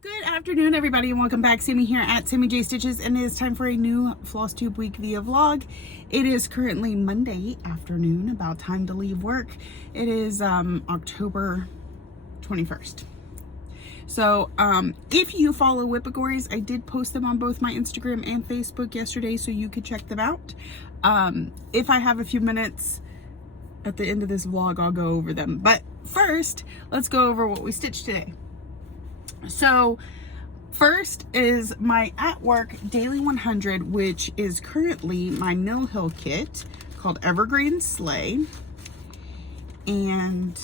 Good afternoon, everybody, and welcome back. Sammy here at Sammy J Stitches, and it is time for a new Flosstube week via vlog. It is currently Monday afternoon, about time to leave work. It is October 21st. So if you follow Whippagories, I did post them on both my Instagram and Facebook yesterday, so you could check them out. If I have a few minutes at the end of this vlog, I'll go over them. But first, let's go over what we stitched today. So first is my at work daily 100, which is currently my Mill Hill kit called Evergreen Sleigh. And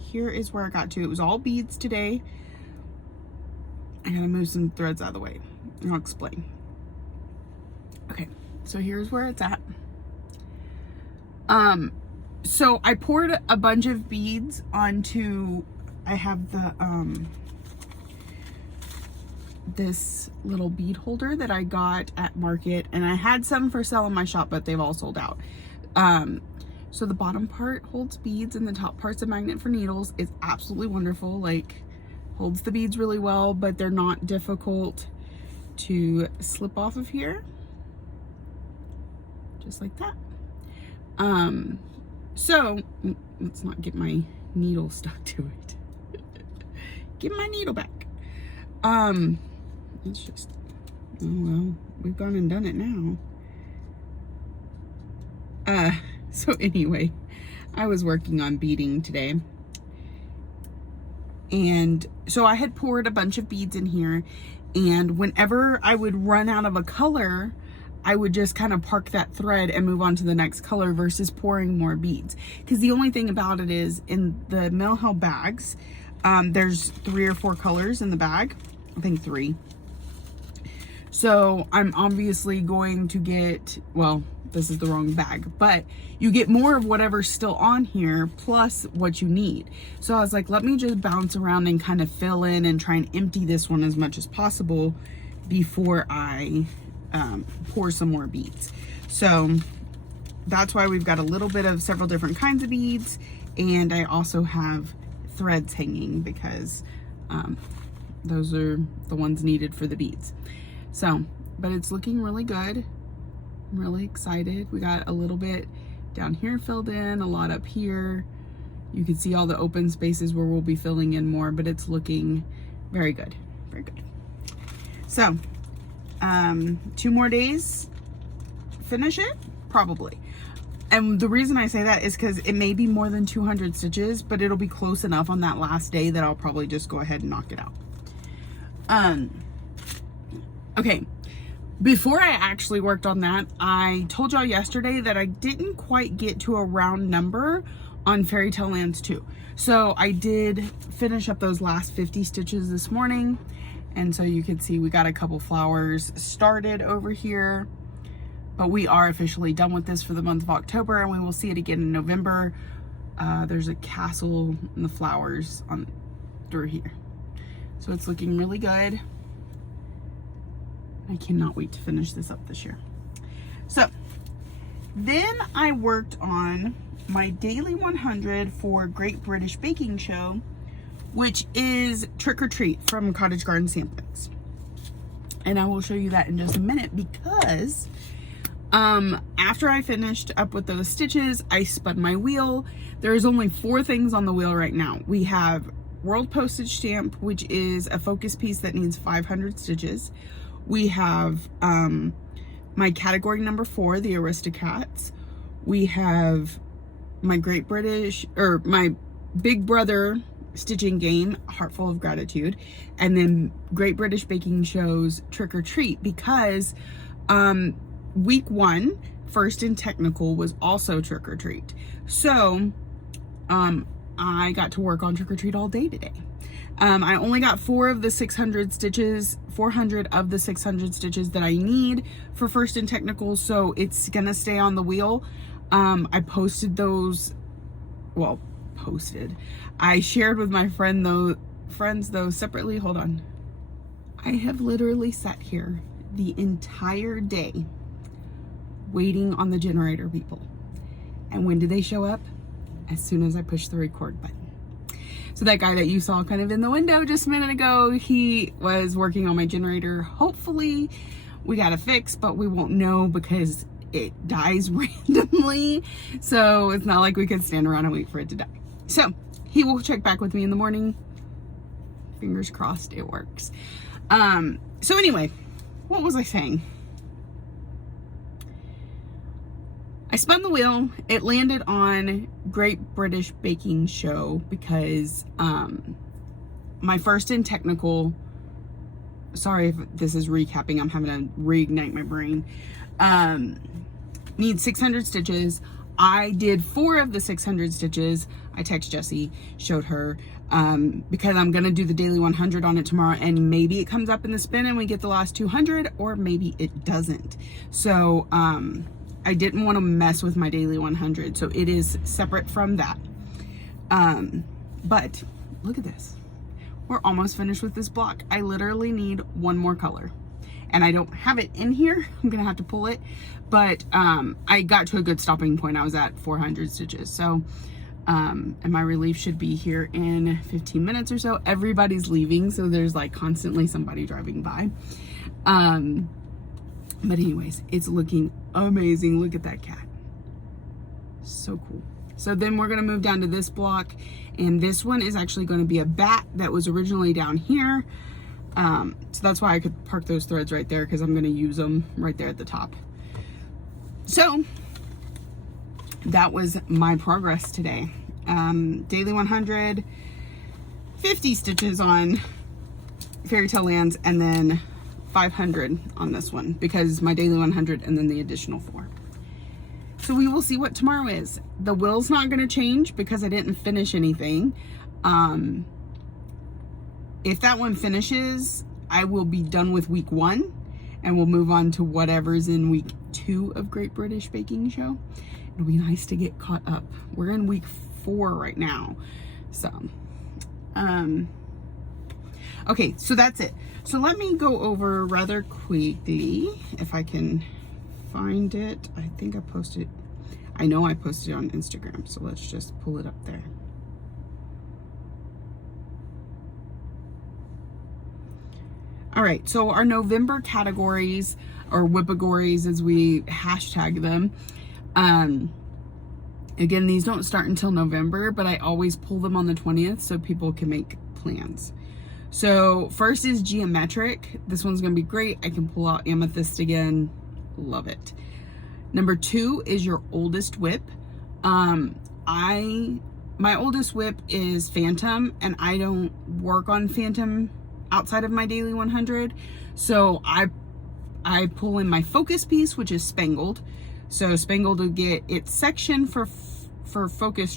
here is where I got to. It was all beads today. I gotta move some threads out of the way and I'll explain. Okay, so here's where it's at. So I poured a bunch of beads onto, I have the this little bead holder that I got at market, and I had some for sale in my shop, but they've all sold out. So the bottom part holds beads and the top part's a magnet for needles. It's absolutely wonderful. Like, holds the beads really well, but they're not difficult to slip off of here, just like that. So let's not get my needle stuck to it. Get my needle back. It's just, oh well, we've gone and done it now. So anyway, I was working on beading today. And so I had poured a bunch of beads in here, and whenever I would run out of a color, I would just kind of park that thread and move on to the next color versus pouring more beads. Because the only thing about it is, in the Mill Hill bags, there's 3 or 4 colors in the bag. I think 3. So I'm obviously going to get, well, this is the wrong bag, but you get more of whatever's still on here plus what you need. So I was like, let me just bounce around and kind of fill in and try and empty this one as much as possible before I pour some more beads. So that's why we've got a little bit of several different kinds of beads, and I also have threads hanging because those are the ones needed for the beads. So, but it's looking really good. I'm really excited. We got a little bit down here filled in, a lot up here. You can see all the open spaces where we'll be filling in more, but it's looking very good, very good. So 2 more days, finish it, probably. And the reason I say that is because it may be more than 200 stitches, but it'll be close enough on that last day that I'll probably just go ahead and knock it out. Okay, before I actually worked on that, I told y'all yesterday that I didn't quite get to a round number on Fairy Tale Lands 2. So I did finish up those last 50 stitches this morning. And so you can see we got a couple flowers started over here. But we are officially done with this for the month of October, and we will see it again in November. There's a castle and the flowers on through here. So it's looking really good. I cannot wait to finish this up this year. So then I worked on my daily 100 for Great British Baking Show, which is Trick or Treat from Cottage Garden Samplings. And I will show you that in just a minute, because after I finished up with those stitches, I spun my wheel. There's only 4 things on the wheel right now. We have World Postage Stamp, which is a focus piece that needs 500 stitches. We have my category number 4, the Aristocats. We have my my Big Brother stitching game, Heartful of Gratitude, and then Great British Baking Show's Trick or Treat, because week 1, first and technical, was also Trick or Treat. So I got to work on Trick or Treat all day today. I only got 400 of the 600 stitches that I need for first and technical, so it's gonna stay on the wheel. I posted those, well, I shared with my friends though separately. Hold on. I have literally sat here the entire day waiting on the generator people. And when did they show up? As soon as I pushed the record button. So that guy that you saw kind of in the window just a minute ago, he was working on my generator. Hopefully we got it fixed, but we won't know because it dies randomly. So it's not like we could stand around and wait for it to die. So he will check back with me in the morning. Fingers crossed it works. So anyway, what was I saying? I spun the wheel. It landed on Great British Baking Show because my first and technical, sorry if this is recapping, I'm having to reignite my brain, needs 600 stitches. I did 4 of the 600 stitches. I text Jessie, showed her, because I'm gonna do the daily 100 on it tomorrow, and maybe it comes up in the spin and we get the last 200, or maybe it doesn't. So I didn't want to mess with my daily 100, so it is separate from that. But look at this. We're almost finished with this block. I literally need one more color, and I don't have it in here. I'm gonna have to pull it, but I got to a good stopping point. I was at 400 stitches. So and my relief should be here in 15 minutes or so. Everybody's leaving, so there's like constantly somebody driving by. But anyways, it's looking amazing. Look at that cat. So cool. So then we're gonna move down to this block, and this one is actually gonna be a bat that was originally down here. So that's why I could park those threads right there, because I'm gonna use them right there at the top. So that was my progress today. Daily 100, 50 stitches on Fairy Tale Lands, and then 500 on this one because my daily 100 and then the additional 4. So we will see what tomorrow is. The wheel's not going to change because I didn't finish anything. If that one finishes, I will be done with week 1 and we'll move on to whatever's in week 2 of Great British Baking Show. It'll be nice to get caught up. We're in week 4 right now. So, okay, so that's it. So let me go over rather quickly, if I can find it. I think I posted, I know I posted it on Instagram, so let's just pull it up there. All right, so our November categories, or whippagories as we hashtag them, again, these don't start until November, but I always pull them on the 20th so people can make plans. So first is geometric. This one's gonna be great. I can pull out amethyst again. Love it. Number 2 is your oldest whip. My oldest whip is Phantom, and I don't work on Phantom outside of my daily 100. So I pull in my focus piece, which is Spangled. So Spangled will get its section for focus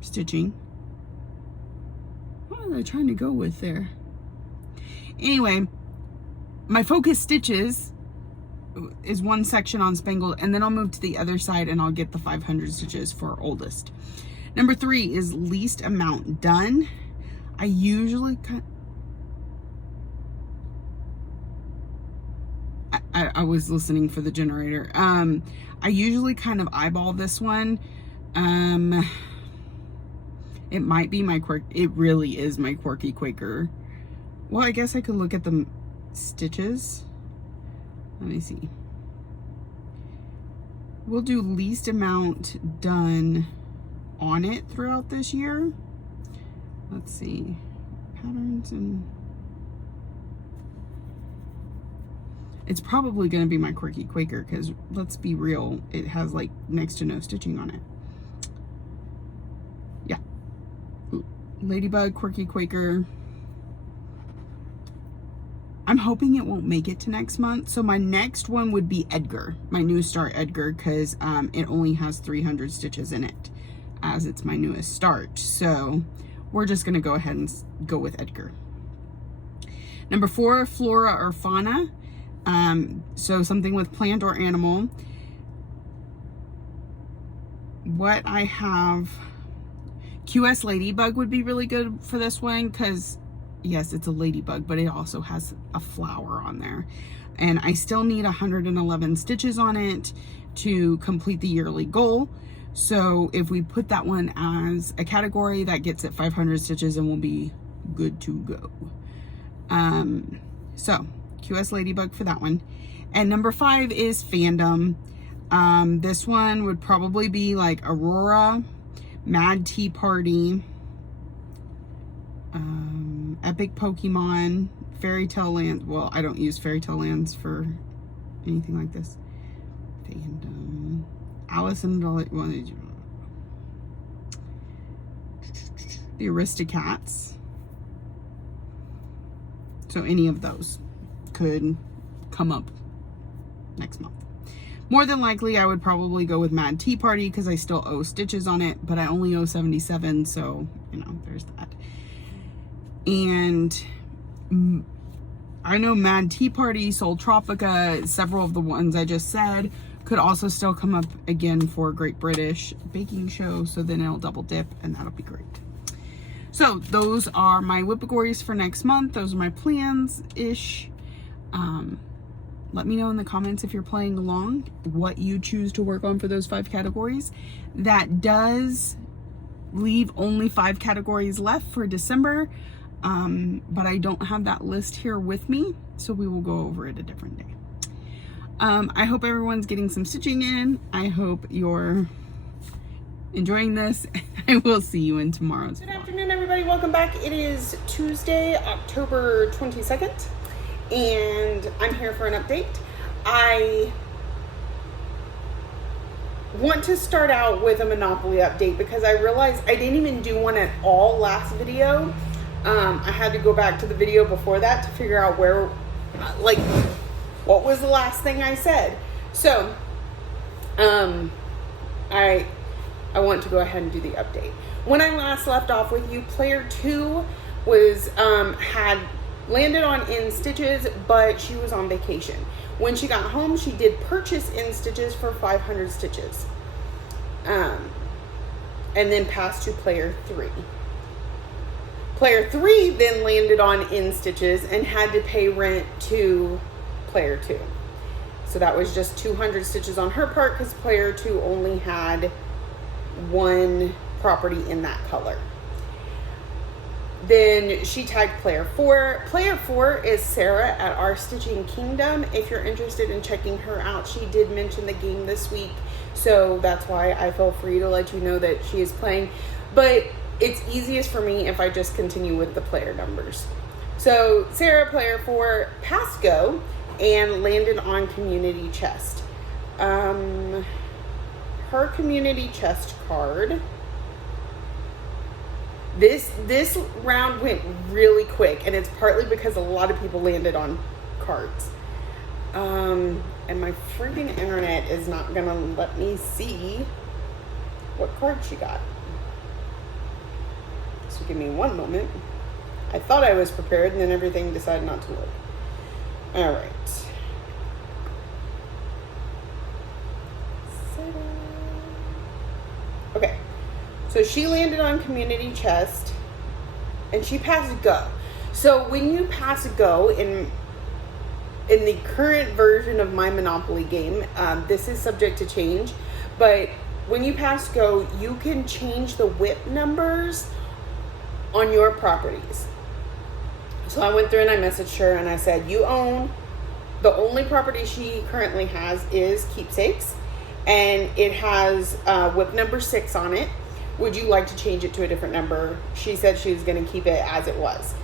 stitching. What are they trying to go with there? Anyway, my focus stitches is one section on Spangled, and then I'll move to the other side and I'll get the 500 stitches for oldest. Number 3 is least amount done. I usually I was listening for the generator. I usually kind of eyeball this one. It might be my it really is my Quirky Quaker. Well, I guess I could look at the stitches. Let me see. We'll do least amount done on it throughout this year. Let's see. Patterns, and it's probably going to be my Quirky Quaker because, let's be real, it has like next to no stitching on it. Yeah. Ladybug, Quirky Quaker. I'm hoping it won't make it to next month. So my next one would be Edgar, my new start Edgar, because it only has 300 stitches in it as it's my newest start. So we're just going to go ahead and go with Edgar. Number 4, Flora or Fauna. So something with plant or animal. What I have, QS Ladybug would be really good for this one because, yes, it's a ladybug, but it also has a flower on there. And I still need 111 stitches on it to complete the yearly goal. So if we put that one as a category, that gets it 500 stitches and we'll be good to go. So QS Ladybug for that one. And number 5 is Fandom. This one would probably be like Aurora, Mad Tea Party, Epic Pokemon, Fairy Tale Land. Well, I don't use Fairy Tale Lands for anything like this. Fandom. Alice and the Aristocats. So any of those could come up next month. More than likely, I would probably go with Mad Tea Party because I still owe stitches on it, but I only owe 77, so, you know, there's that. And I know Mad Tea Party, Soul Tropica, several of the ones I just said could also still come up again for Great British Baking Show, so then it'll double dip, and that'll be great. So those are my Whippagories for next month. Those are my plans-ish. Let me know in the comments if you're playing along, what you choose to work on for those 5 categories. That does leave only 5 categories left for December, but I don't have that list here with me, so we will go over it a different day. I hope everyone's getting some stitching in. I hope you're enjoying this. I will see you in tomorrow's vlog. Good afternoon, everybody. Welcome back. It is Tuesday, October 22nd. And I'm here for an update. I want to start out with a Monopoly update because I realized I didn't even do one at all last video. I had to go back to the video before that to figure out where, like, what was the last thing I said. So, I want to go ahead and do the update. When I last left off with you, player 2 was, had landed on In Stitches, but she was on vacation. When she got home, she did purchase In Stitches for 500 stitches. And then passed to player 3. Player 3 then landed on In Stitches and had to pay rent to player 2. So that was just 200 stitches on her part because player 2 only had 1 property in that color. Then she tagged player 4. Player 4 is Sarah at Our Stitching Kingdom. If you're interested in checking her out, she did mention the game this week, so that's why I feel free to let you know that she is playing. But it's easiest for me if I just continue with the player numbers. So Sarah, player 4, passed go and landed on Community Chest. Her Community Chest card. This round went really quick, and it's partly because a lot of people landed on cards. And my freaking internet is not gonna let me see what card she got. So give me one moment. I thought I was prepared, and then everything decided not to work. All right. Okay. So she landed on Community Chest, and she passed go. So when you pass go in the current version of my Monopoly game, this is subject to change, but when you pass go, you can change the whip numbers on your properties. So I went through and I messaged her and I said, you own, the only property she currently has is Keepsakes, and it has whip number 6 on it. Would you like to change it to a different number? She said she was going to keep it as it was.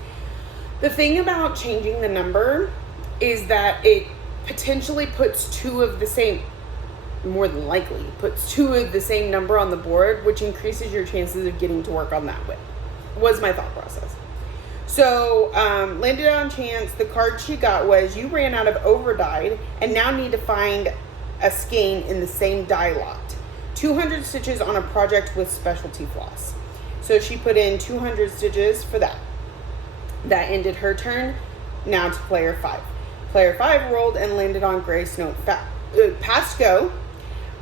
The thing about changing the number is that it potentially puts 2 of the same, more than likely, puts 2 of the same number on the board, which increases your chances of getting to work on that whip, was my thought process. So, landed on chance. The card she got was, you ran out of overdyed and now need to find a skein in the same dye lot. 200 stitches on a project with specialty floss. So she put in 200 stitches for that. That ended her turn. Now to player 5. Player 5 rolled and landed on Gray Snow. Passed go.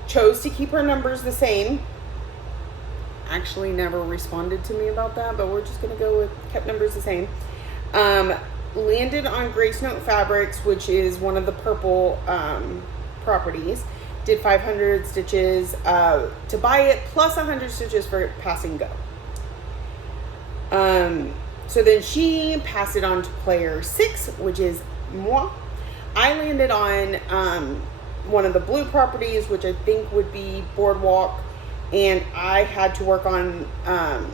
Chose to keep her numbers the same. Actually never responded to me about that, but we're just going to go with kept numbers the same. Landed on Grace Note Fabrics, which is one of the purple properties. did 500 stitches to buy it, plus 100 stitches for pass and go. So then she passed it on to player 6, which is moi. I landed on one of the blue properties, which I think would be Boardwalk, and I had to work on, and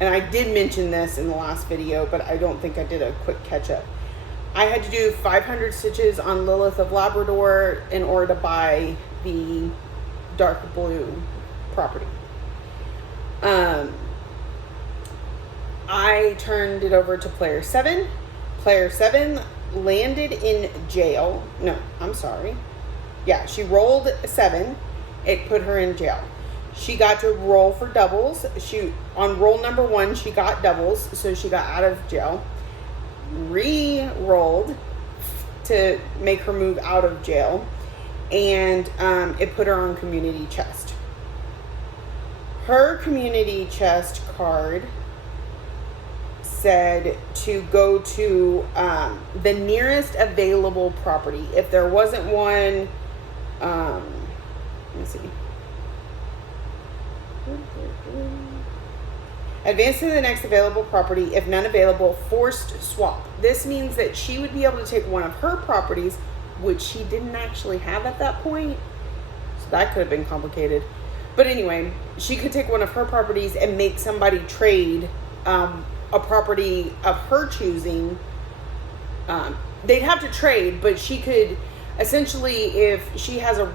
I did mention this in the last video, but I don't think I did a quick catch up. I had to do 500 stitches on Lilith of Labrador in order to buy the dark blue property. I turned it over to player 7. Player 7 landed in jail. No, I'm sorry. Yeah, she rolled 7. It put her in jail. She got to roll for doubles. On roll number 1, she got doubles, so she got out of jail. Re-rolled to make her move out of jail, and it put her on community chest. Her community chest card said to go to the nearest available property. If there wasn't one, let me see. Advance to the next available property. If none available, forced swap. This means that she would be able to take one of her properties, which she didn't actually have at that point. So that could have been complicated. But anyway, she could take one of her properties and make somebody trade a property of her choosing. They'd have to trade, but she could essentially, if she has a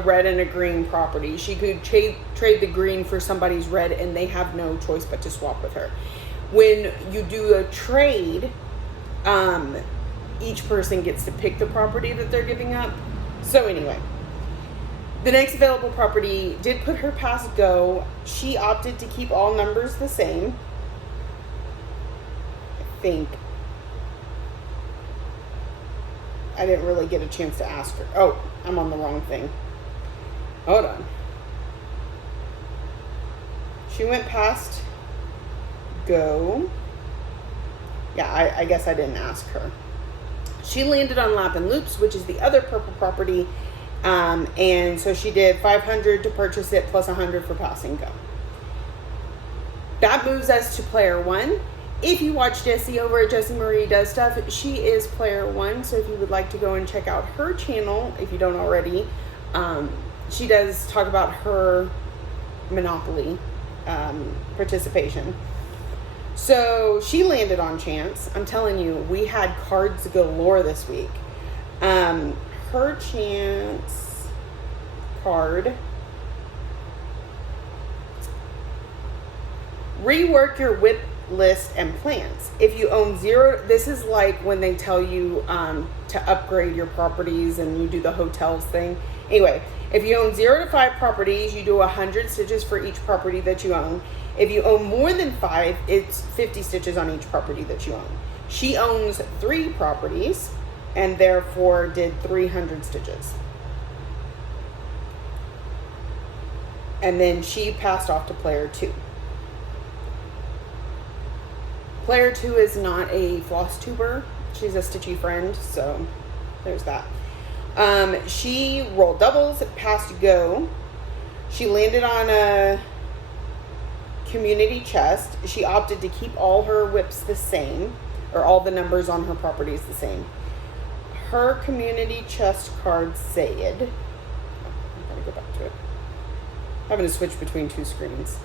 red and a green property, she could trade the green for somebody's red, and they have no choice but to swap with her. When you do a trade, each person gets to pick the property that they're giving up. So anyway, the next available property did put her past go. She opted to keep all numbers the same. I think I didn't really get a chance to ask her. Oh, I'm on the wrong thing. Hold on. She went past go. Yeah, I guess I didn't ask her. She landed on Lap and Loops, which is the other purple property. And so she did 500 to purchase it, plus 100 for pass and go. That moves us to player 1. If you watch Jessie over at Jessie Marie Does Stuff, she is player 1. So if you would like to go and check out her channel, if you don't already, she does talk about her Monopoly participation. So she landed on chance. I'm telling you, we had cards galore this week. Her chance card. Rework your whip list and plans. If you own 0, this is like when they tell you to upgrade your properties and you do the hotels thing. Anyway, if you own 0 to 5 properties, you do 100 stitches for each property that you own. If you own more than 5, it's 50 stitches on each property that you own. She owns 3 properties and therefore did 300 stitches. And then she passed off to player 2. Player 2 is not a Flosstuber. She's a Stitchy friend, so there's that. She rolled doubles, passed go. She landed on a community chest. She opted to keep all her whips the same, or all the numbers on her properties the same. Her community chest card said, I'm gonna go back to it. I'm having to switch between 2 screens.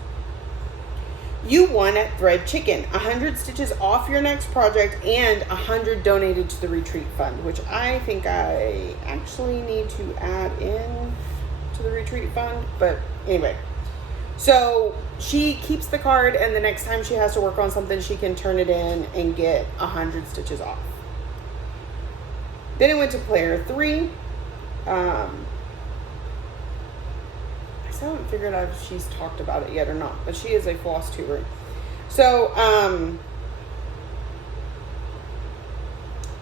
You won at Thread Chicken, 100 stitches off your next project and 100 donated to the retreat fund, which I think I actually need to add in to the retreat fund. But anyway, so she keeps the card, and the next time she has to work on something, she can turn it in and get 100 stitches off. Then it went to player 3. I still haven't figured out if she's talked about it yet or not, but she is a Flosstuber. So,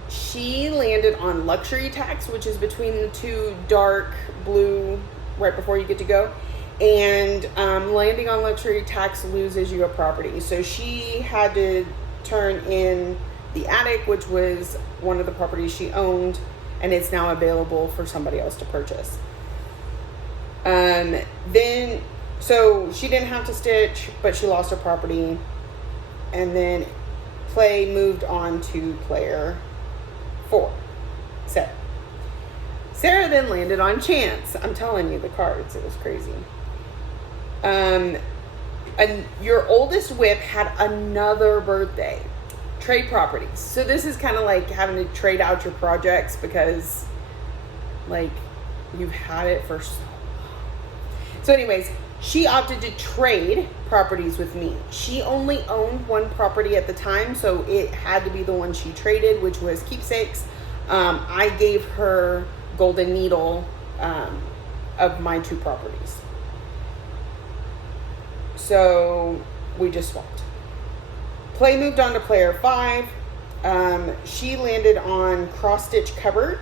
she landed on luxury tax, which is between the 2 dark blue right before you get to go. And landing on luxury tax loses you a property. So she had to turn in the attic, which was one of the properties she owned, and it's now available for somebody else to purchase. So she didn't have to stitch, but she lost her property, and then Play moved on to player 4. Sarah then landed on Chance. I'm telling you, the cards, it was crazy. And your oldest whip had another birthday. Trade properties. So this is kind of like having to trade out your projects because, like, you've had it for so long. So anyways, she opted to trade properties with me. She only owned one property at the time, so it had to be the one she traded, which was Keepsakes. I gave her Golden Needle of my 2 properties. So we just swapped. Play moved on to player 5. She landed on Cross Stitch Cupboard,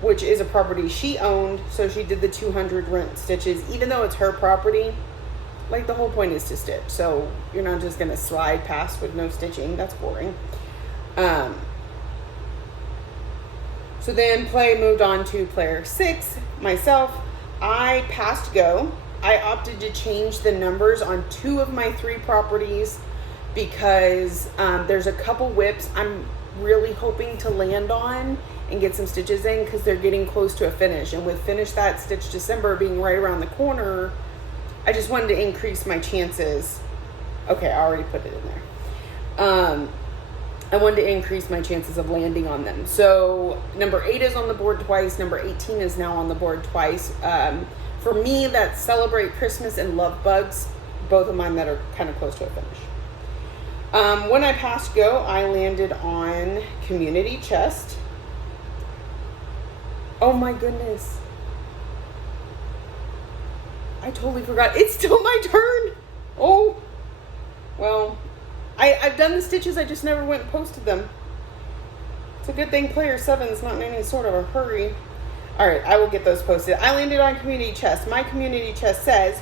which is a property she owned. So she did the 200 rent stitches, even though it's her property. Like, the whole point is to stitch. So you're not just going to slide past with no stitching. That's boring. So then Play moved on to player 6. Myself, I passed go. I opted to change the numbers on 2 of my 3 properties because there's a couple whips I'm really hoping to land on and get some stitches in because they're getting close to a finish. And with Finish That Stitch December being right around the corner, I just wanted to increase my chances. Okay, I already put it in there. I wanted to increase my chances of landing on them. So number 8 is on the board twice. Number 18 is now on the board twice. For me, that's Celebrate Christmas and Love Bugs, both of mine that are kind of close to a finish. When I passed go, I landed on Community Chest. Oh my goodness. I totally forgot. It's still my turn. Oh, well, I've done the stitches. I just never went and posted them. It's a good thing player 7 is not in any sort of a hurry. All right, I will get those posted. I landed on Community Chest. My Community Chest says,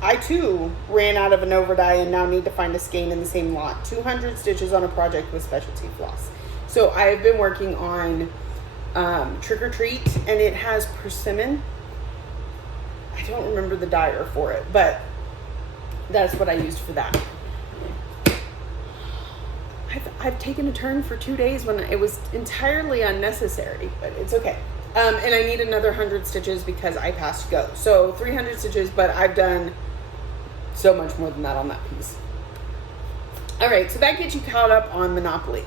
I too ran out of an overdye and now need to find a skein in the same lot. 200 stitches on a project with specialty floss. So I have been working on Trick or Treat, and it has persimmon. I don't remember the dyer for it, but that's what I used for that. I've taken a turn for 2 days when it was entirely unnecessary, but it's okay. And I need another 100 stitches because I passed go. So 300 stitches, but I've done so much more than that on that piece. All right, so that gets you caught up on Monopoly.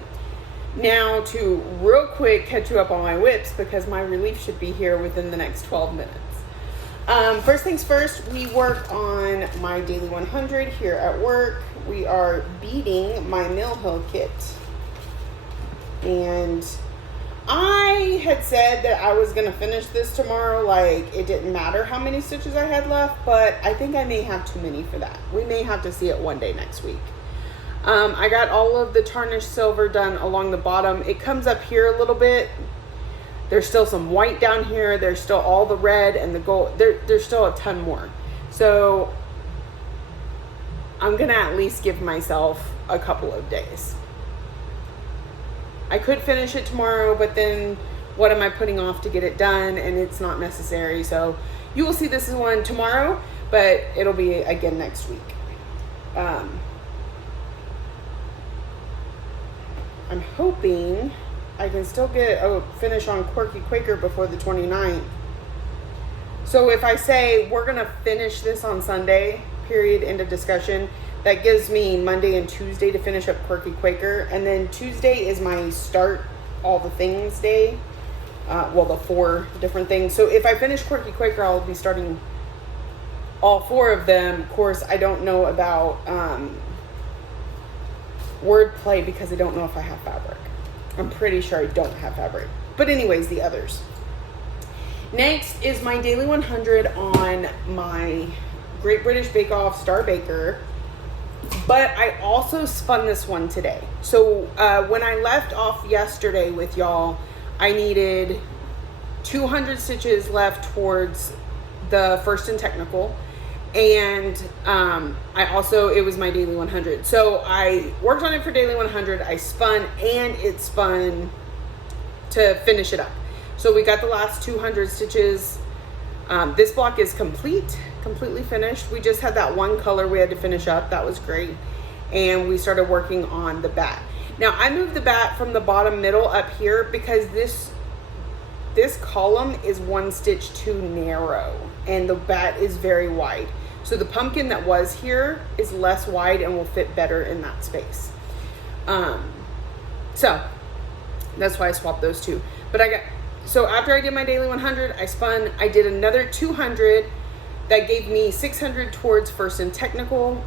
Now to real quick catch you up on my whips because my relief should be here within the next 12 minutes. First things first, we work on my daily 100 here at work. We are beating my Mill Hill kit. And I had said that I was going to finish this tomorrow. Like, it didn't matter how many stitches I had left, but I think I may have too many for that. We may have to see it one day next week. I got all of the tarnished silver done along the bottom. It comes up here a little bit. There's still some white down here. There's still all the red and the gold. There's still a ton more. So I'm going to at least give myself a couple of days. I could finish it tomorrow, but then what am I putting off to get it done? And it's not necessary. So you will see this is one tomorrow, but it'll be again next week. I'm hoping I can still get a finish on Quirky Quaker before the 29th. So if I say we're going to finish this on Sunday, period, end of discussion, that gives me Monday and Tuesday to finish up Quirky Quaker. And then Tuesday is my start all the things day. Well, the 4 different things. So if I finish Quirky Quaker, I'll be starting all 4 of them. Of course, I don't know about wordplay because I don't know if I have fabric. I'm pretty sure I don't have fabric. But anyways, the others. Next is my daily 100 on my Great British Bake Off Star Baker. But I also spun this one today. So when I left off yesterday with y'all, I needed 200 stitches left towards the first and technical. And it was my daily 100. So I worked on it for daily 100. I spun, and it spun to finish it up. So we got the last 200 stitches. This block is completely finished. We just had that one color we had to finish up. That was great. And we started working on the bat. Now I moved the bat from the bottom middle up here because this column is 1 stitch too narrow and the bat is very wide. So the pumpkin that was here is less wide and will fit better in that space. So that's why I swapped those two. But so after I did my daily 100, I spun, I did another 200 that gave me 600 towards first and technical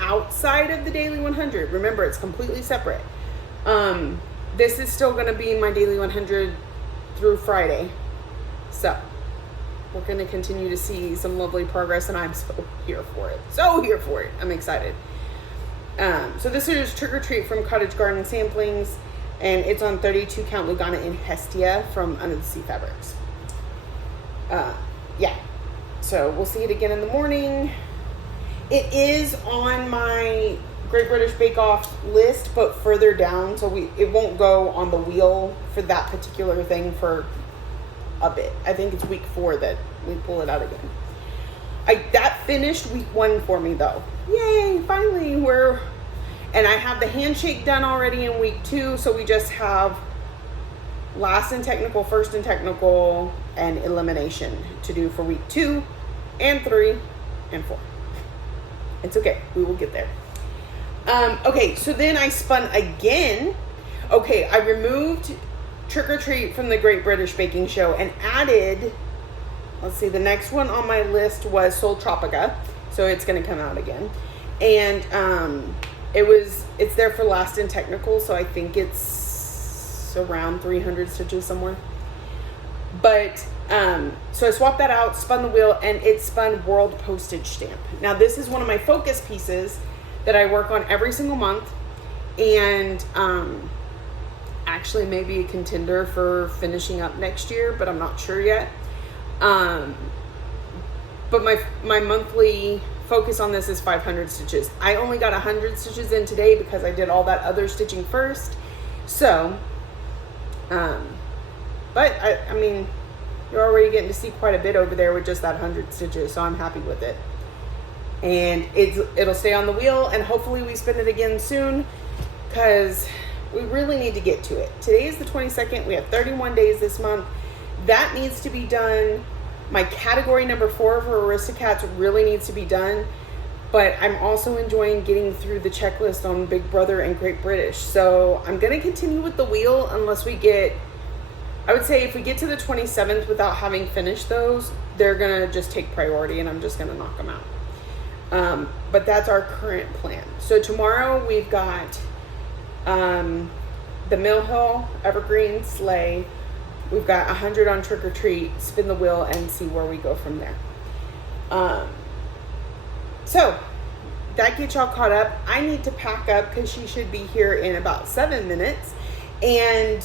outside of the daily 100. Remember, it's completely separate. This is still gonna be my daily 100 through Friday. So we're going to continue to see some lovely progress, and I'm so here for it. So here for it. I'm excited. So this is Trick or Treat from Cottage Garden Samplings, and it's on 32 count Lugana in Hestia from Under the Sea Fabrics. Yeah. So we'll see it again in the morning. It is on my Great British Bake Off list, but further down, so it won't go on the wheel for that particular thing for a bit. I think it's week 4 that we pull it out again. That finished week 1 for me though. Yay, finally. And I have the handshake done already in week 2, so we just have last and technical, first and technical, and elimination to do for week 2 and 3 and 4. It's okay, we will get there. Okay, so then I spun again. Okay, I removed Trick or Treat from the Great British Baking Show and added, let's see, the next one on my list was Sol Tropica, so it's going to come out again. And it's there for last and technical, so I think it's around 300 stitches somewhere. But so I swapped that out, spun the wheel, and it spun World Postage Stamp. Now this is one of my focus pieces that I work on every single month, and actually maybe a contender for finishing up next year, but I'm not sure yet. But my monthly focus on this is 500 stitches. I only got 100 stitches in today because I did all that other stitching first. So, but I mean, you're already getting to see quite a bit over there with just that 100 stitches, so I'm happy with it. And it'll stay on the wheel, and hopefully we spin it again soon, because we really need to get to it. Today is the 22nd. We have 31 days this month. That needs to be done. My category number 4 for Aristocats really needs to be done, but I'm also enjoying getting through the checklist on Big Brother and Great British. So I'm going to continue with the wheel unless we get, I would say if we get to the 27th without having finished those, they're going to just take priority and I'm just going to knock them out. But that's our current plan. So tomorrow we've got the Mill Hill, Evergreen, Sleigh. We've got 100 on Trick or Treat, spin the wheel, and see where we go from there. So that gets y'all caught up. I need to pack up because she should be here in about 7 minutes. And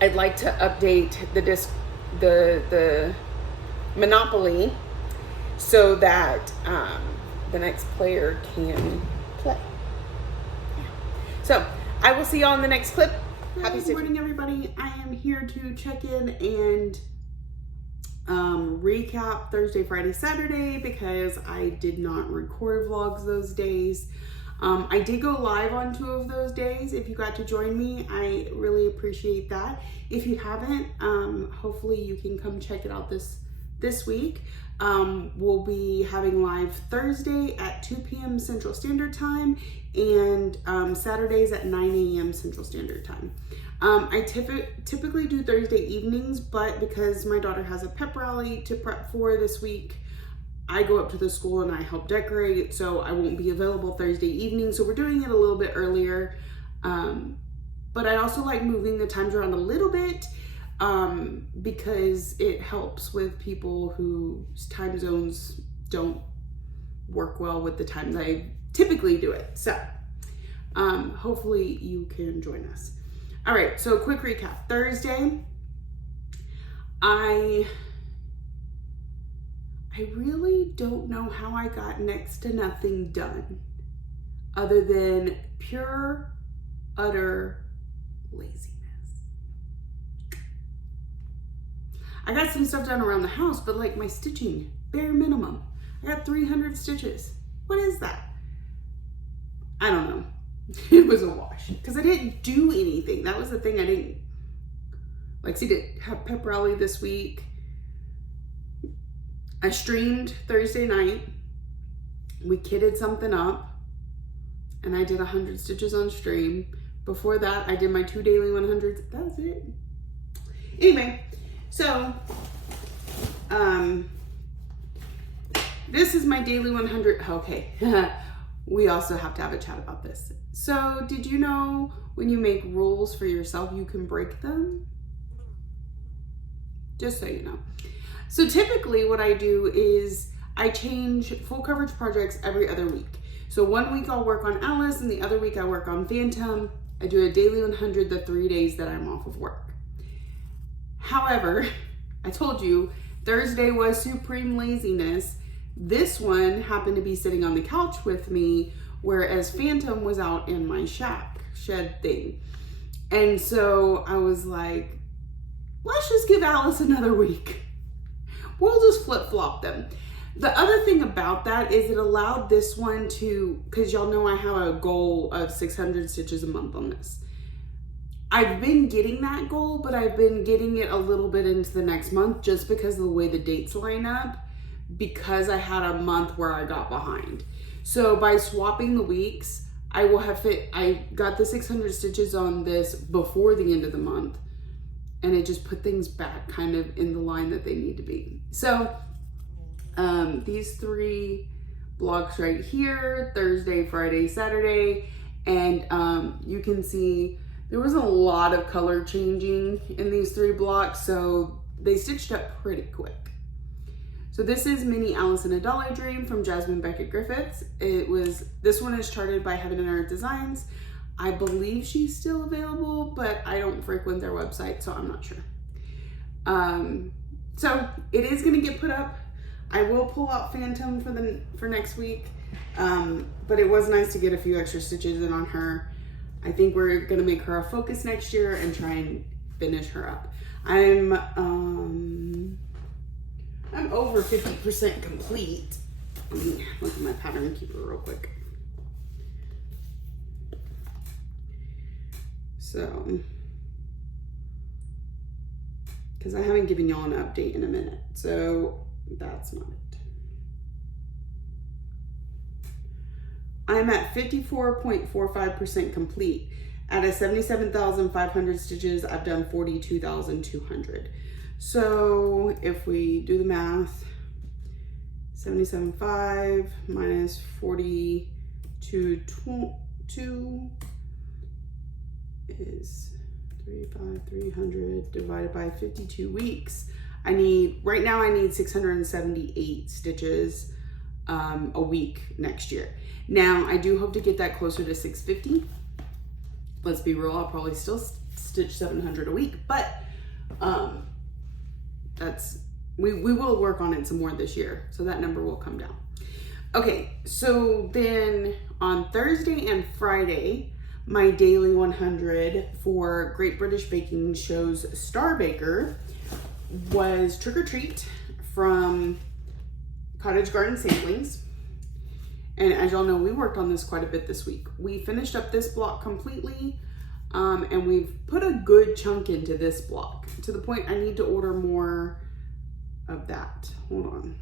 I'd like to update the Monopoly so that the next player can play. Yeah. So I will see y'all in the next clip. Good morning, everybody. I am here to check in and recap Thursday, Friday, Saturday because I did not record vlogs those days. I did go live on 2 of those days. If you got to join me, I really appreciate that. If you haven't, hopefully you can come check it out this week. We'll be having live Thursday at 2 p.m. Central Standard Time and Saturdays at 9 a.m. Central Standard Time. I typically do Thursday evenings, but because my daughter has a pep rally to prep for this week, I go up to the school and I help decorate, so I won't be available Thursday evening. So we're doing it a little bit earlier. But I also like moving the times around a little bit because it helps with people whose time zones don't work well with the times I typically do it. So hopefully you can join us. All right, so quick recap. Thursday, I I really don't know how I got next to nothing done other than pure, utter laziness. I got some stuff done around the house, but like my stitching, bare minimum. I got 300 stitches. What is that? I don't know. It was a wash because I didn't do anything. That was the thing. I didn't, Lexi did have pep rally this week. I streamed Thursday night. We kitted something up and I did 100 stitches on stream. Before that, I did my 2 daily 100s. That was it. Anyway, so this is my daily 100. Okay. We also have to have a chat about this. So did you know when you make rules for yourself, you can break them? Just so you know. So typically what I do is I change full coverage projects every other week. So 1 week I'll work on Alice and the other week I work on Phantom. I do a daily 100 the 3 days that I'm off of work. However, I told you Thursday was supreme laziness. This one happened to be sitting on the couch with me, whereas Phantom was out in my shed thing. And so I was like, let's just give Alice another week. We'll just flip-flop them. The other thing about that is it allowed this one to, because y'all know I have a goal of 600 stitches a month on this. I've been getting that goal, but I've been getting it a little bit into the next month just because of the way the dates line up, because I had a month where I got behind. So by swapping the weeks, I will have I got the 600 stitches on this before the end of the month, and it just put things back kind of in the line that they need to be. So these 3 blocks right here, Thursday, Friday, Saturday, and you can see there was a lot of color changing in these 3 blocks, so they stitched up pretty quick. So this is Mini Alice in a Dolly Dream from Jasmine Beckett Griffiths. This one is charted by Heaven and Earth Designs. I believe she's still available, but I don't frequent their website, so I'm not sure. So it is gonna get put up. I will pull out Phantom for next week, but it was nice to get a few extra stitches in on her. I think we're gonna make her a focus next year and try and finish her up. I'm over 50% complete. Let me look at my pattern keeper real quick. So, because I haven't given y'all an update in a minute, so that's not it. I'm at 54.45% complete. Out of 77,500 stitches, I've done 42,200. So if we do the math, 77.5 minus 42.2 is 300 divided by 52 weeks. Right now I need 678 stitches a week next year. Now I do hope to get that closer to 650. Let's be real, I'll probably still stitch 700 a week, but we will work on it some more this year, so that number will come down. Okay, so then on Thursday and Friday, my daily 100 for Great British Baking Show's Star Baker was Trick or Treat from Cottage Garden Samplings. And as y'all know, we worked on this quite a bit this week. We finished up this block completely, and we've put a good chunk into this block to the point I need to order more of that. Hold on.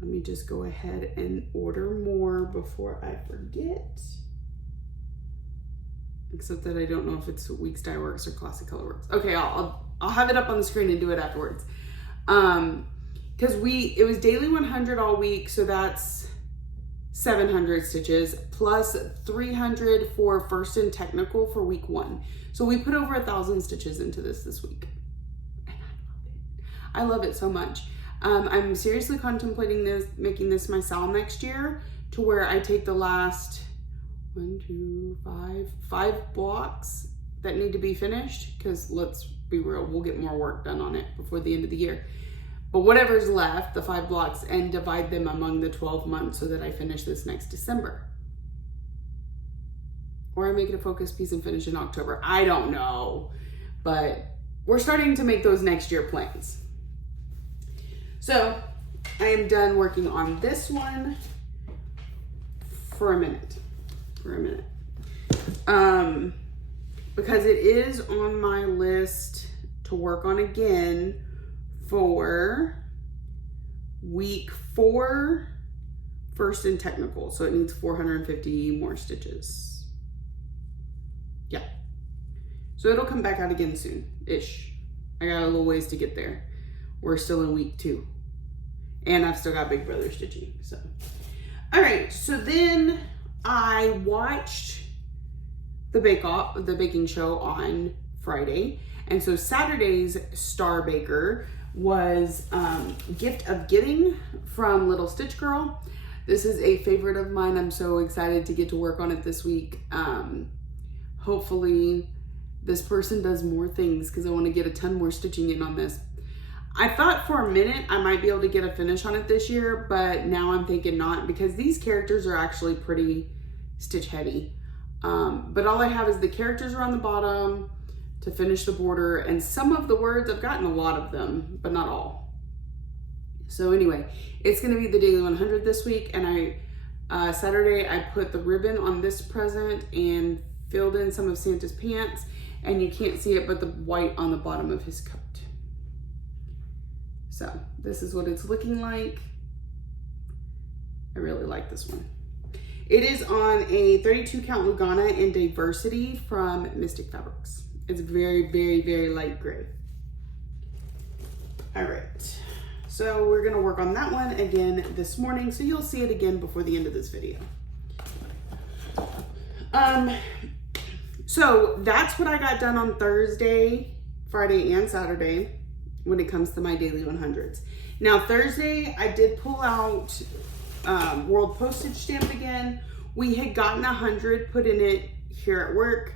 Let me just go ahead and order more before I forget. Except that I don't know if it's Weeks Dye Works or Classic Color Works. Okay, I'll have it up on the screen and do it afterwards. Because it was daily 100 all week, so that's 700 stitches plus 300 for first and technical for week 1. So we put over 1,000 stitches into this week, and I love it so much. I'm seriously contemplating making this my sal next year, to where I take the last 5 blocks that need to be finished, because let's be real, we'll get more work done on it before the end of the year. But whatever's left, the 5 blocks, and divide them among the 12 months so that I finish this next December. Or I make it a focus piece and finish in October. I don't know, but we're starting to make those next year plans. So I am done working on this one for a minute. Because it is on my list to work on again for week 4, first and technical. So it needs 450 more stitches. Yeah. So it'll come back out again soon-ish. I got a little ways to get there. We're still in week 2. And I've still got Big Brother stitching, so. All right, so then I watched the baking show on Friday. And so Saturday's Star Baker was Gift of Giving from Little Stitch Girl. This is a favorite of mine. I'm so excited to get to work on it this week. Hopefully this person does more things, because I want to get a ton more stitching in on this. I thought for a minute I might be able to get a finish on it this year, but now I'm thinking not, because these characters are actually pretty stitch heavy. But all I have is the characters are on the bottom to finish the border, and some of the words, I've gotten a lot of them, but not all. So anyway, it's gonna be the Daily 100 this week, and Saturday I put the ribbon on this present and filled in some of Santa's pants, and you can't see it, but the white on the bottom of his coat. So this is what it's looking like. I really like this one. It is on a 32 count Lugana in Diversity from Mystic Fabrics. It's very, very, very light gray. All right, so we're gonna work on that one again this morning, so you'll see it again before the end of this video. So that's what I got done on Thursday, Friday, and Saturday when it comes to my Daily 100s. Now Thursday, I did pull out World Postage Stamp again. We had gotten 100 put in it here at work,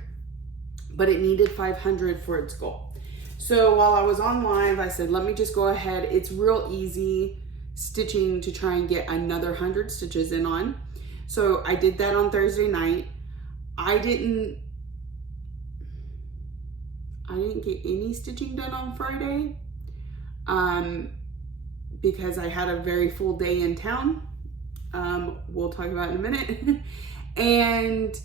but it needed 500 for its goal. So while I was on live, I said, let me just go ahead. It's real easy stitching to try and get another 100 stitches in on. So I did that on Thursday night. I didn't get any stitching done on Friday because I had a very full day in town. We'll talk about it in a minute. And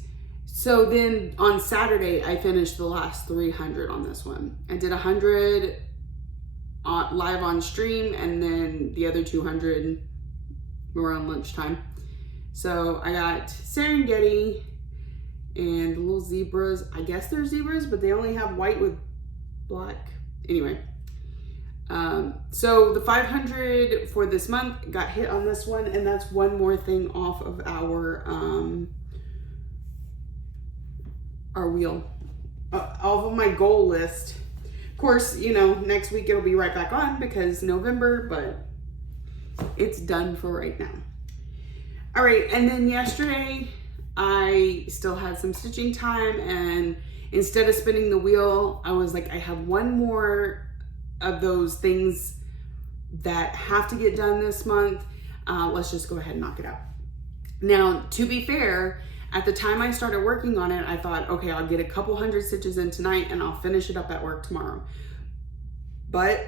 so then on Saturday, I finished the last 300 on this one. I did 100 live on stream, and then the other 200 were on lunchtime. So I got Serengeti and the little zebras. I guess they're zebras, but they only have white with black. Anyway, so the 500 for this month got hit on this one, and that's one more thing off of our wheel, off of my goal list. Of course, you know, next week it'll be right back on because November, but it's done for right now. All right, and then yesterday I still had some stitching time, and instead of spinning the wheel, I was like, I have one more of those things that have to get done this month. Let's just go ahead and knock it out. Now, to be fair, at the time I started working on it, I thought, okay, I'll get a couple 100 stitches in tonight and I'll finish it up at work tomorrow. But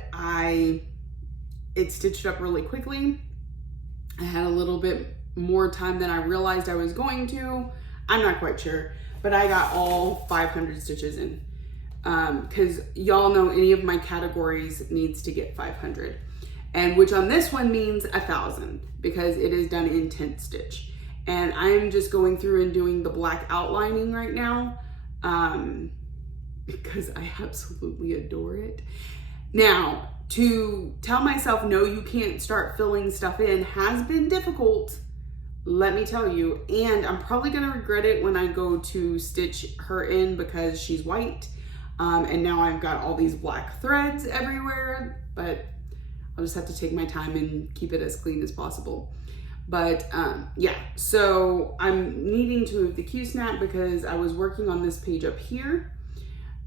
it stitched up really quickly. I had a little bit more time than I realized I was going to. I'm not quite sure, but I got all 500 stitches in. Because y'all know any of my categories needs to get 500. And which on this one means 1,000 because it is done in tent stitch. And I'm just going through and doing the black outlining right now because I absolutely adore it. Now, to tell myself, no, you can't start filling stuff in has been difficult, let me tell you. And I'm probably gonna regret it when I go to stitch her in because she's white. And now I've got all these black threads everywhere, but I'll just have to take my time and keep it as clean as possible. But yeah, so I'm needing to move the Q-snap because I was working on this page up here.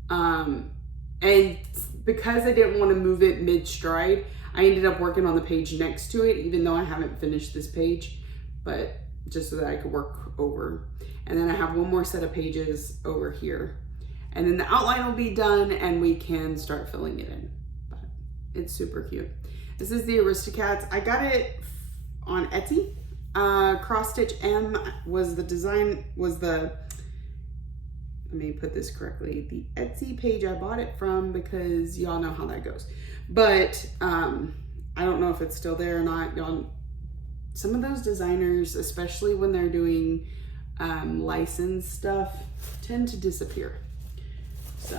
And because I didn't want to move it mid-stride, I ended up working on the page next to it, even though I haven't finished this page, but just so that I could work over. And then I have one more set of pages over here. And then the outline will be done and we can start filling it in. But it's super cute. This is the Aristocats. I got it on Etsy. Cross Stitch M was the design, let me put this correctly, the Etsy page I bought it from, because y'all know how that goes. But I don't know if it's still there or not. Y'all, some of those designers, especially when they're doing licensed stuff, tend to disappear. So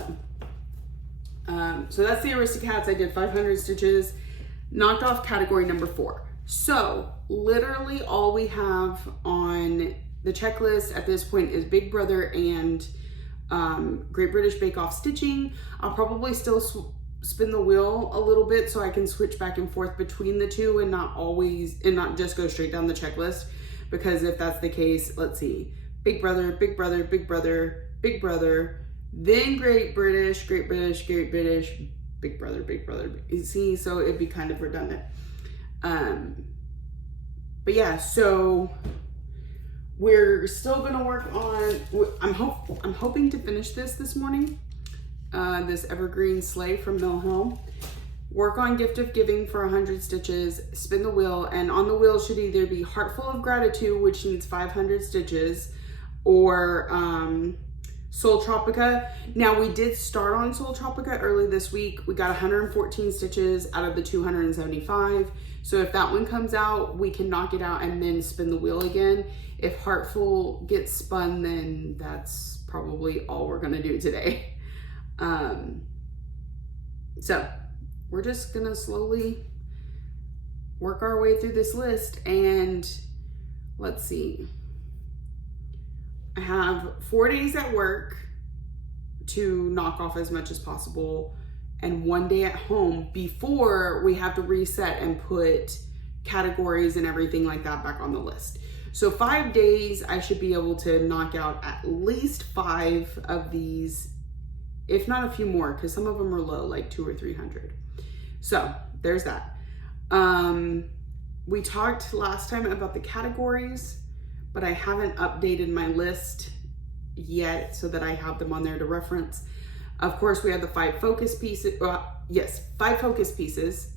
that's the Aristocats. I did 500 stitches, knocked off category number 4. So literally all we have on the checklist at this point is Big Brother and Great British Bake Off stitching. I'll probably still spin the wheel a little bit so I can switch back and forth between the two and not just go straight down the checklist, because if that's the case, let's see, Big Brother, Big Brother, Big Brother, Big Brother, then Great British, Great British, Great British, Big Brother, Big Brother. You see, so it'd be kind of redundant. But yeah, so we're still gonna work on, I'm hoping to finish this morning, this Evergreen Sleigh from Mill Hill. Work on Gift of Giving for 100 stitches, spin the wheel, and on the wheel should either be Heartful of Gratitude, which needs 500 stitches, or Soul Tropica. Now we did start on Soul Tropica early this week. We got 114 stitches out of the 275. So if that one comes out, we can knock it out and then spin the wheel again. If Heartful gets spun, then that's probably all we're gonna do today. So we're just gonna slowly work our way through this list, and let's see. I have 4 days at work to knock off as much as possible, and 1 day at home before we have to reset and put categories and everything like that back on the list. So 5 days, I should be able to knock out at least 5 of these, if not a few more, because some of them are low, like 200 or 300. So there's that. We talked last time about the categories, but I haven't updated my list yet so that I have them on there to reference. Of course, we have the 5 focus pieces. 5 focus pieces.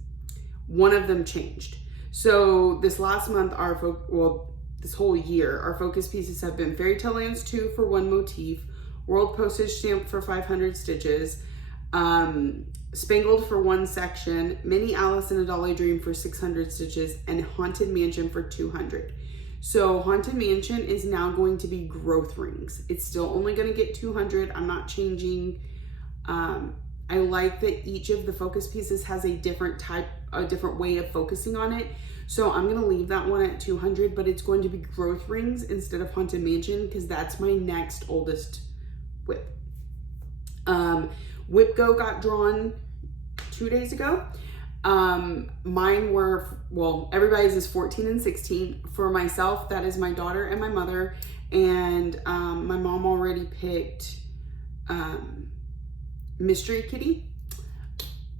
One of them changed. So this last month, this whole year, our focus pieces have been Fairy Tale Lands 2 for 1 motif, World Postage Stamp for 500 stitches, Spangled for 1 section, Mini Alice in a Dolly Dream for 600 stitches, and Haunted Mansion for 200. So Haunted Mansion is now going to be growth rings. It's still only going to get 200. I'm not changing. I like that each of the focus pieces has a different way of focusing on it. So I'm going to leave that one at 200, but it's going to be growth rings instead of Haunted Mansion, because that's my next oldest whip. Whip Go got drawn 2 days ago. Mine were, everybody's is 14 and 16. For myself, that is my daughter and my mother. And my mom already picked Mystery Kitty.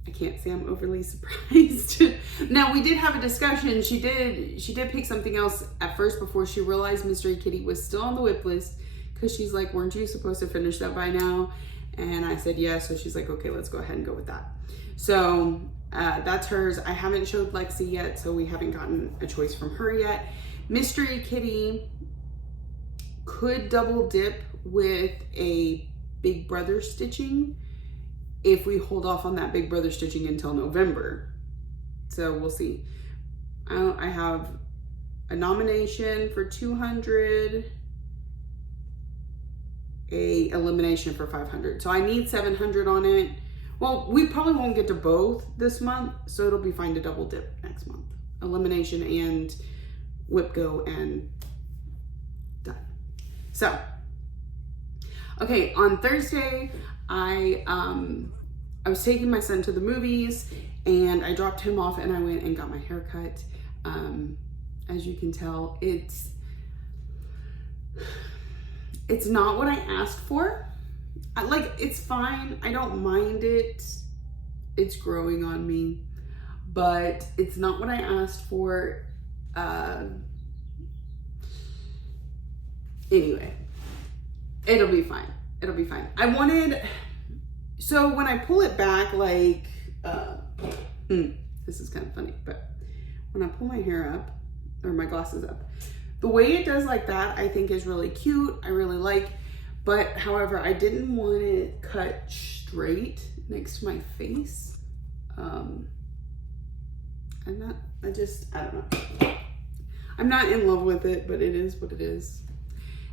I can't say I'm overly surprised. Now, we did have a discussion. She did pick something else at first before she realized Mystery Kitty was still on the whip list, because she's like, weren't you supposed to finish that by now? And I said yes. So she's like, okay, let's go ahead and go with that. So that's hers. I haven't showed Lexi yet, so we haven't gotten a choice from her yet. Mystery Kitty could double dip with a Big Brother stitching if we hold off on that Big Brother stitching until November. So we'll see. I have a nomination for 200, a elimination for 500. So I need 700 on it. Well, we probably won't get to both this month, so it'll be fine to double dip next month. Elimination and Whip Go, and done. So, okay, on Thursday, I was taking my son to the movies, and I dropped him off and I went and got my hair cut. As you can tell, it's not what I asked for. like, it's fine. I don't mind it. It's growing on me, but it's not what I asked for. Anyway, it'll be fine. It'll be fine. I wanted, so when I pull it back, like, this is kind of funny, but when I pull my hair up, or my glasses up, the way it does like that, I think is really cute. I really like, but however, I didn't want it cut straight next to my face. I don't know. I'm not in love with it, but it is what it is.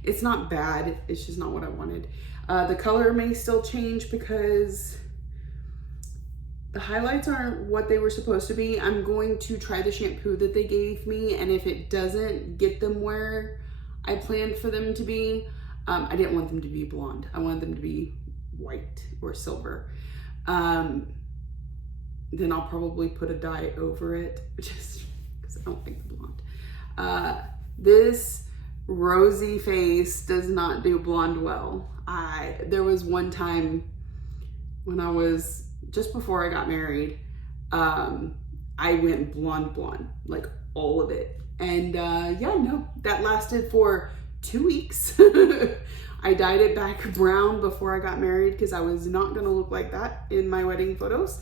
It's not bad, it's just not what I wanted. The color may still change because the highlights aren't what they were supposed to be. I'm going to try the shampoo that they gave me, and if it doesn't get them where I planned for them to be, I didn't want them to be blonde. I wanted them to be white or silver. Then I'll probably put a dye over it, just because I don't like the blonde. This rosy face does not do blonde well. There was one time when I was, just before I got married, I went blonde, like all of it. And yeah, no, that lasted for 2 weeks. I dyed it back brown before I got married because I was not gonna look like that in my wedding photos,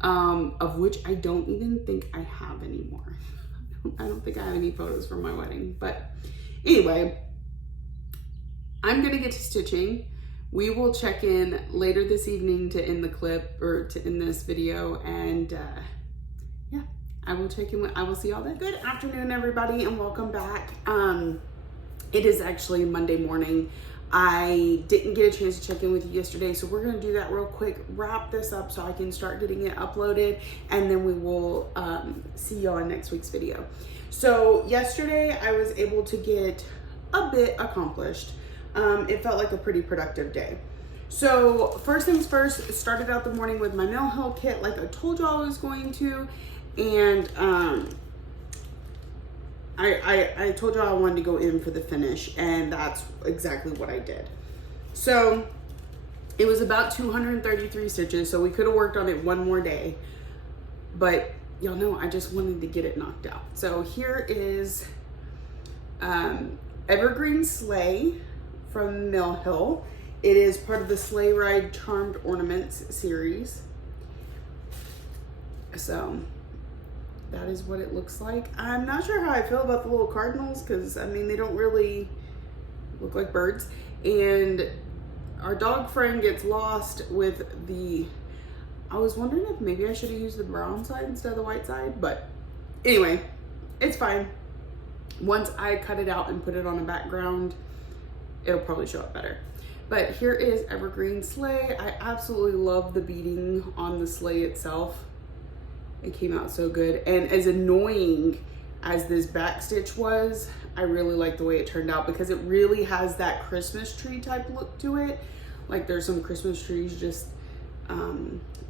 of which I don't even think I have anymore. I don't think I have any photos from my wedding, but anyway, I'm gonna get to stitching. We will check in later this evening to end the clip, or to end this video, and yeah, I will check in. I will see y'all then. Good afternoon, everybody, and welcome back. It is actually Monday morning. I didn't get a chance to check in with you yesterday, so we're gonna do that real quick, wrap this up so I can start getting it uploaded, and then we will see y'all in next week's video. So yesterday I was able to get a bit accomplished. It felt like a pretty productive day. So first things first, started out the morning with my Mill Hill kit like I told y'all I was going to, and I told y'all I wanted to go in for the finish, and that's exactly what I did. So it was about 233 stitches, so we could have worked on it one more day, but y'all know I just wanted to get it knocked out. So here is Evergreen Sleigh from Mill Hill. It is part of the Sleigh Ride Charmed Ornaments series. So that is what it looks like. I'm not sure how I feel about the little cardinals, because I mean, they don't really look like birds. And our dog friend gets lost with the, I was wondering if maybe I should have used the brown side instead of the white side, but anyway, it's fine. Once I cut it out and put it on a background, it'll probably show up better. But here is Evergreen Sleigh. I absolutely love the beading on the sleigh itself. It came out so good. And as annoying as this back stitch was, I really like the way it turned out, because it really has that Christmas tree type look to it. Like there's some Christmas trees just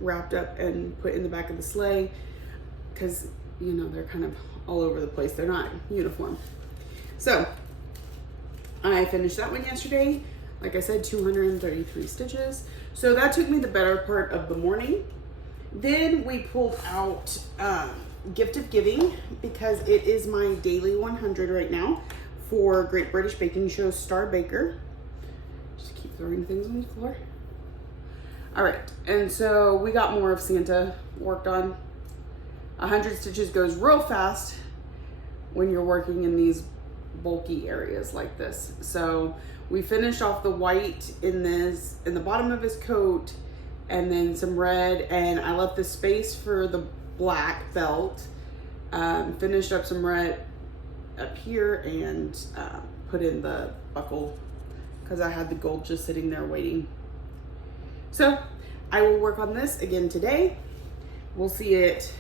wrapped up and put in the back of the sleigh, because you know, they're kind of all over the place. They're not uniform. So I finished that one yesterday. Like I said, 233 stitches. So that took me the better part of the morning. Then we pulled out Gift of Giving, because it is my daily 100 right now for Great British Baking Show Star Baker. Just keep throwing things on the floor. All right, and so we got more of Santa worked on. 100 stitches goes real fast when you're working in these bulky areas like this. So we finished off the white in the bottom of his coat, and then some red, and I left the space for the black belt. Finished up some red up here, and put in the buckle because I had the gold just sitting there waiting. So I will work on this again today. We'll see it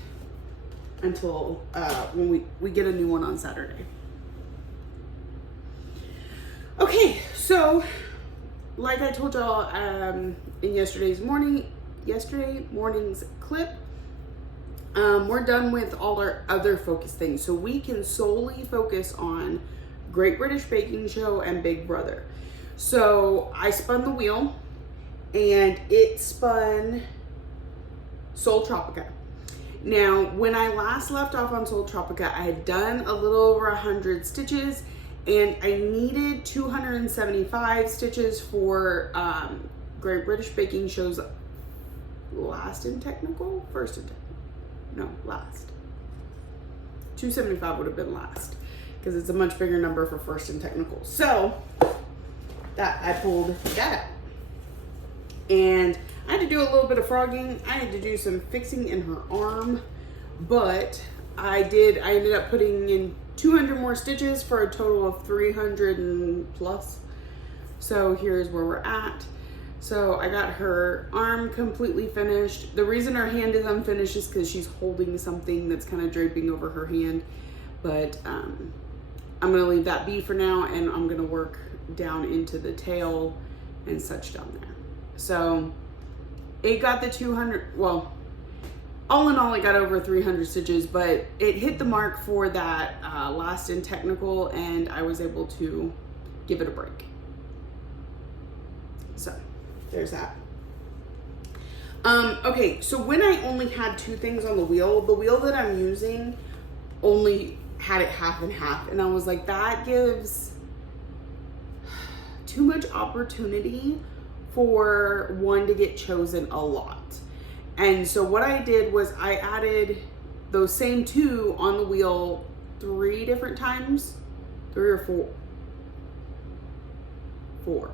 until when we get a new one on Saturday. Okay, so like I told y'all in yesterday morning's clip, we're done with all our other focus things, so we can solely focus on Great British Baking Show and Big Brother. So I spun the wheel, and it spun Sol Tropica. Now, when I last left off on Sol Tropica, I had done a little over 100 stitches, and I needed 275 stitches for Great British Baking Show's last in technical, first in technical, no, last. 275 would have been last, because it's a much bigger number for first in technical. So that I pulled that out, and I had to do a little bit of frogging. I had to do some fixing in her arm, but I ended up putting in 200 more stitches for a total of 300 and plus. So here's where we're at. So I got her arm completely finished. The reason her hand is unfinished is because she's holding something that's kind of draping over her hand. But I'm gonna leave that be for now, and I'm gonna work down into the tail and such down there. So it got the 200, well, all in all, it got over 300 stitches, but it hit the mark for that last in technical, and I was able to give it a break. So there's that. Okay, so when I only had two things on the wheel that I'm using only had it half and half, and I was like, that gives too much opportunity for one to get chosen a lot. And so what I did was I added those same two on the wheel 3 different times, 3 or 4,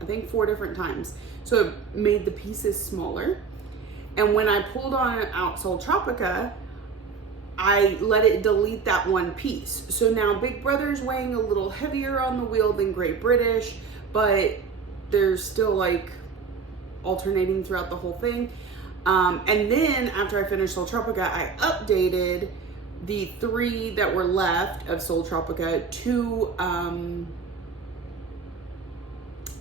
I think 4 different times. So it made the pieces smaller. And when I pulled out Sol Tropica, I let it delete that one piece. So now Big Brother's weighing a little heavier on the wheel than Great British, but they're still like alternating throughout the whole thing. And then after I finished Sol Tropica, I updated the 3 that were left of Sol Tropica to, I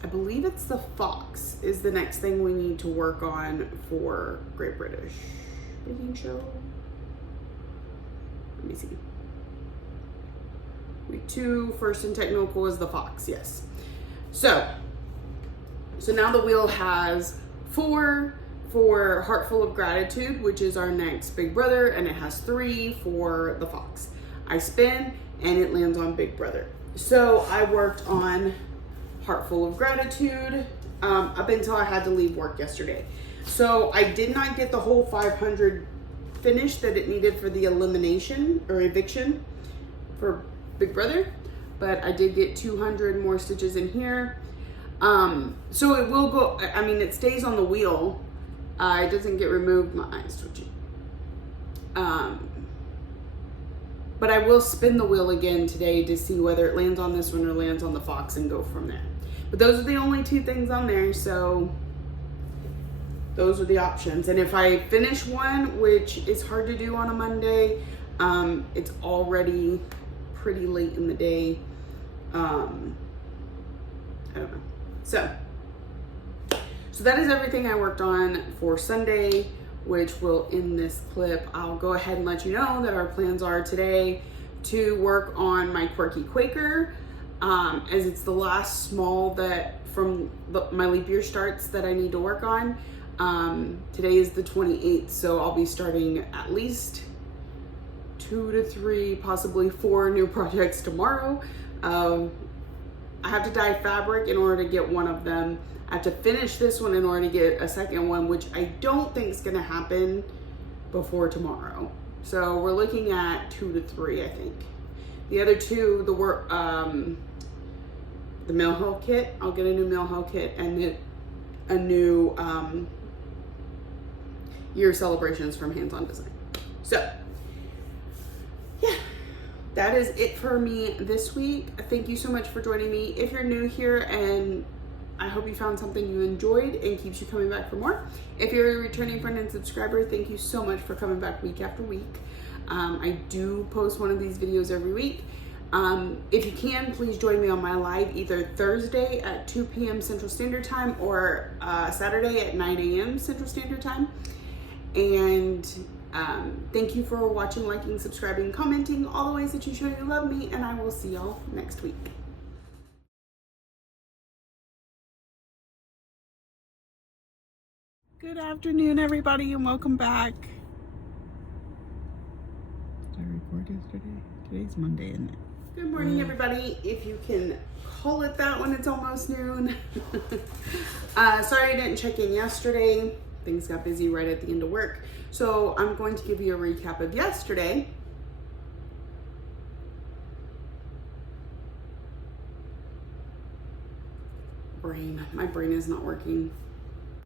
believe it's the Fox is the next thing we need to work on for Great British Baking Show. Let me see. Week 2, first and technical is the Fox, yes. So now the wheel has 4 for Heartful of Gratitude, which is our next Big Brother, and it has 3 for the Fox. I spin and it lands on Big Brother. So I worked on Heartful of Gratitude up until I had to leave work yesterday. So I did not get the whole 500 finished that it needed for the elimination or eviction for Big Brother, but I did get 200 more stitches in here. So it will go, I mean, it stays on the wheel. It doesn't get removed. My eye's twitching. But I will spin the wheel again today to see whether it lands on this one or lands on the Fox and go from there. But those are the only 2 things on there, so those are the options. And if I finish one, which is hard to do on a Monday, it's already pretty late in the day. I don't know. So that is everything I worked on for Sunday, which will end this clip. I'll go ahead and let you know that our plans are today to work on my Quirky Quaker, as it's the last small that from my leap year starts that I need to work on. Today is the 28th, so I'll be starting at least 2 to 3, possibly 4 new projects tomorrow. I have to dye fabric in order to get one of them. I have to finish this one in order to get a second one, which I don't think is gonna happen before tomorrow. So we're looking at 2 to 3, I think. The other 2, the Mill Hill kit, I'll get a new Mill Hill kit and a new year celebrations from Hands On Design. So yeah, that is it for me this week. Thank you so much for joining me. If you're new here, and I hope you found something you enjoyed and keeps you coming back for more. If you're a returning friend and subscriber, thank you so much for coming back week after week. I do post one of these videos every week. If you can, please join me on my live either Thursday at 2 p.m. Central Standard Time or Saturday at 9 a.m. Central Standard Time. And thank you for watching, liking, subscribing, commenting, all the ways that you show you love me, and I will see y'all next week. Good afternoon, everybody, and welcome back. Did I record yesterday? Today's Monday, isn't it? Good morning, everybody. If you can call it that when it's almost noon. Sorry I didn't check in yesterday. Things got busy right at the end of work. So I'm going to give you a recap of yesterday. My brain is not working.